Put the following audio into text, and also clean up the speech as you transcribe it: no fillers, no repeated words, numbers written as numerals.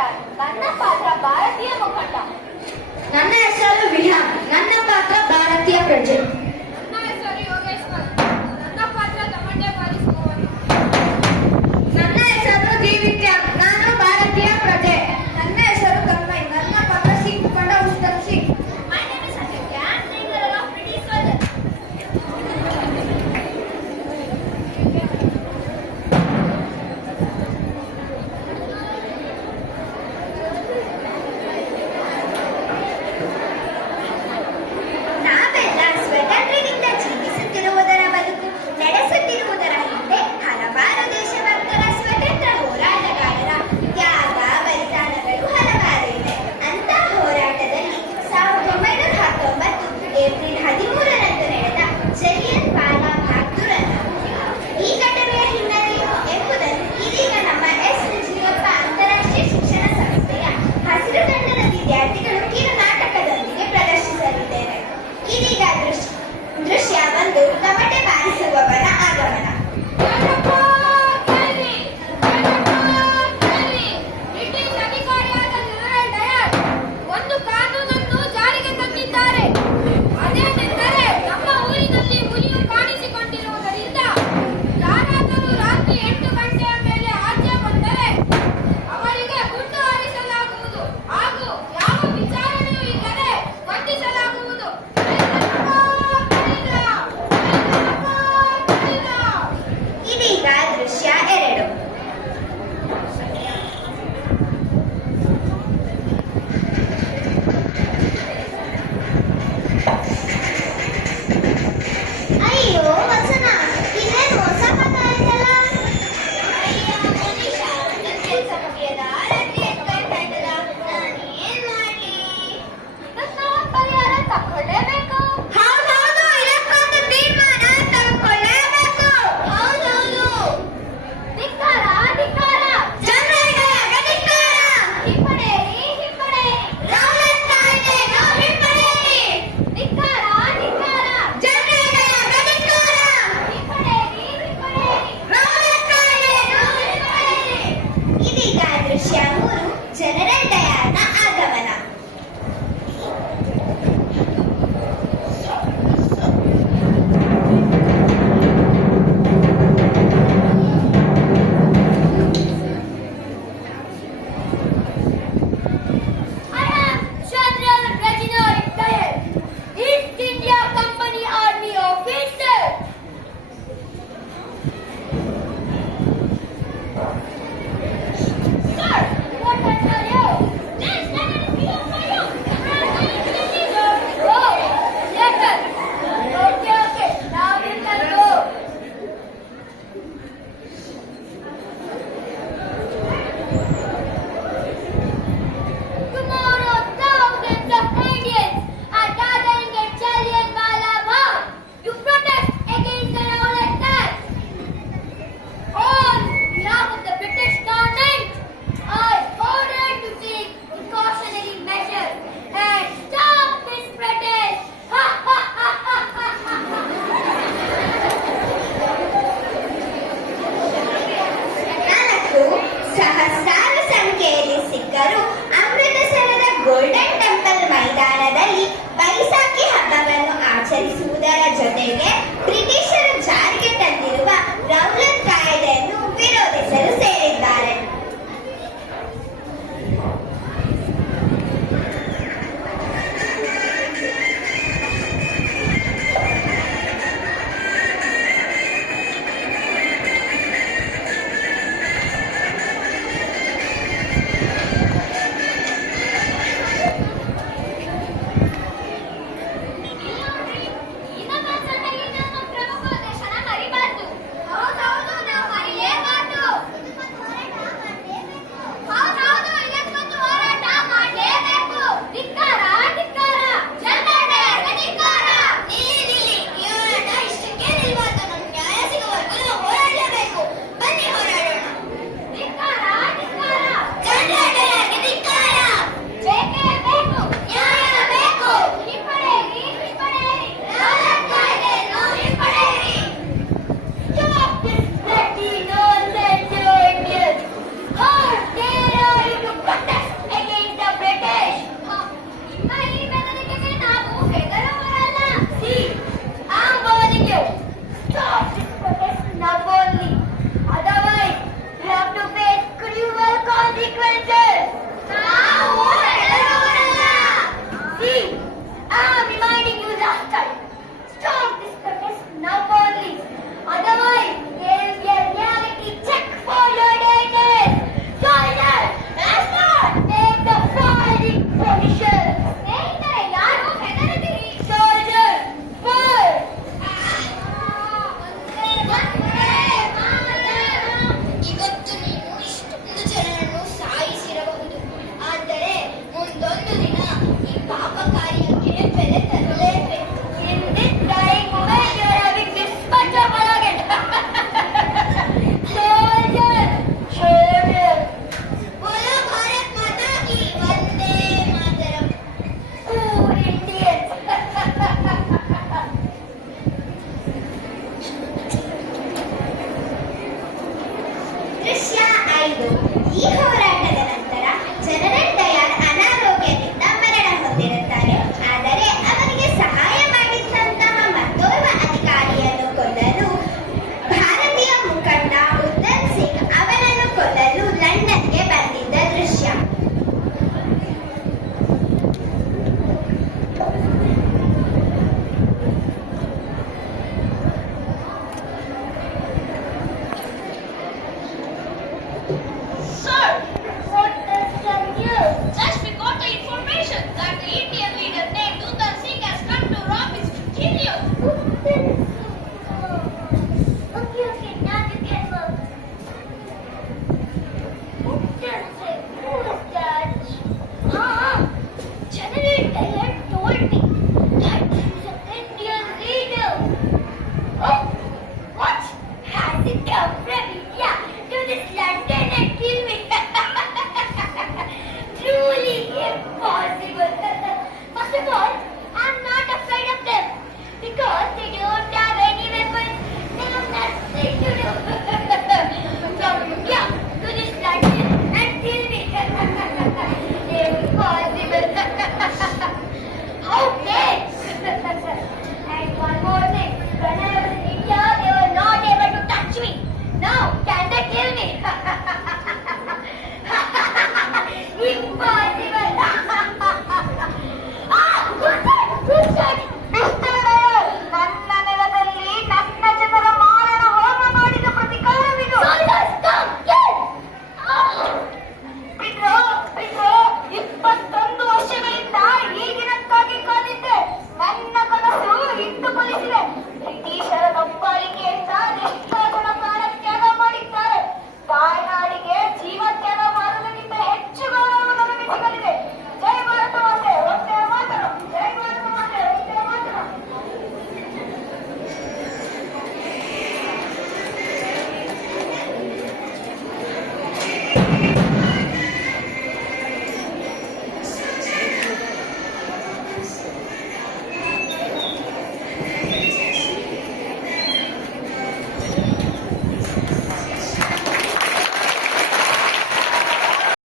ಯಾರು? ನನ್ನ ಪಾತ್ರ ಭಾರತೀಯ ಮುಖಂಡ. ನನ್ನ ಹೆಸರು ವಿಹಾನ್. ನನ್ನ ಪಾತ್ರ ಭಾರತೀಯ ಪ್ರಜೆ. ನನ್ನ ಹೆಸರು ಯೋಗೇಶ್ವರ್. ನನ್ನ ಪಾತ್ರ ತಮಟೆ ಬಾರಿಸುವವನು. ನನ್ನ ಹೆಸರು ದಿವಿತ್ಯ. ನಾನು ಭಾರತೀಯ ಪ್ರಜೆ. ನನ್ನ ಹೆಸರು ತನ್ಮಯ್. ನನ್ನ ಪಾತ್ರ ಸಿಂಗ್ ಮುಖಂಡ Uttam Singh. My name is Aditya. I am leader of British soldiers. ನಾವೆಲ್ಲ ಸ್ವಾತಂತ್ರ್ಯದಿಂದ ಜೀವಿಸುತ್ತಿರುವುದರ ಬದುಕು ನಡೆಸುತ್ತಿರುವುದರ ಹಿಂದೆ ಹಲವಾರು ದೇಶಭಕ್ತರ ಸ್ವತಂತ್ರ ಹೋರಾಟಗಾರರ ತ್ಯಾಗ ಬಲಿದಾನಗಳು ಹಲವಾರು ಇವೆ. ಅಂತ ಹೋರಾಟದಲ್ಲಿ 1919 ಏಪ್ರಿಲ್ 13ರಂದು ನಡೆದ ಜಲಿಯನ್ ವಾಲಾ ಬಾಗ್ ದುರಂತ. ಈ ಘಟನೆಯ ಹಿನ್ನೆಲೆ ಎಂಬುದನ್ನು ಇದೀಗ ನಮ್ಮ ಎಸ್ ನಿಜಲಿಂಗಪ್ಪ ಅಂತಾರಾಷ್ಟ್ರೀಯ ಶಿಕ್ಷಣ ಸಂಸ್ಥೆಯ ಹಸಿರು ತಂಡದ ವಿದ್ಯಾರ್ಥಿಗಳು ಕಿರು ನಾಟಕದೊಂದಿಗೆ ಪ್ರದರ್ಶಿಸಲಿದ್ದೇವೆ. ಇದೀಗ ದೃಶ್ಯ ಒಂದು, ತಮಟೆ ಬಾರಿಸುವವನ ಆಗಮನ. ಬ್ರಿಟಿಷ್ ಅಧಿಕಾರಿಯಾದ ಜನರಲ್ ಡಯರ್ ಒಂದು ಕಾನೂನನ್ನು ಜಾರಿಗೆ ತಂದಿದ್ದಾರೆ. ಅದೇನೆಂದರೆ, ನಮ್ಮ ಊರಿನಲ್ಲಿ ಹುಲಿಯು ಕಾಣಿಸಿಕೊಂಡಿರುವುದರಿಂದ ಯಾರಾದರೂ ರಾತ್ರಿ 8 ಗಂಟೆಯ ಮೇಲೆ ಆಚೆ ಬಂದರೆ ಅವರಿಗೆ ಗುಂಡು ಹಾರಿಸಲಾಗುವುದು ಹಾಗೂ ಯಾವ ವಿಚಾರಣೆಯೂ ಇಲ್ಲದೆ ಬಂಧಿಸಲಾಗುವುದು. ಧನ್ಯವಾದಗಳು.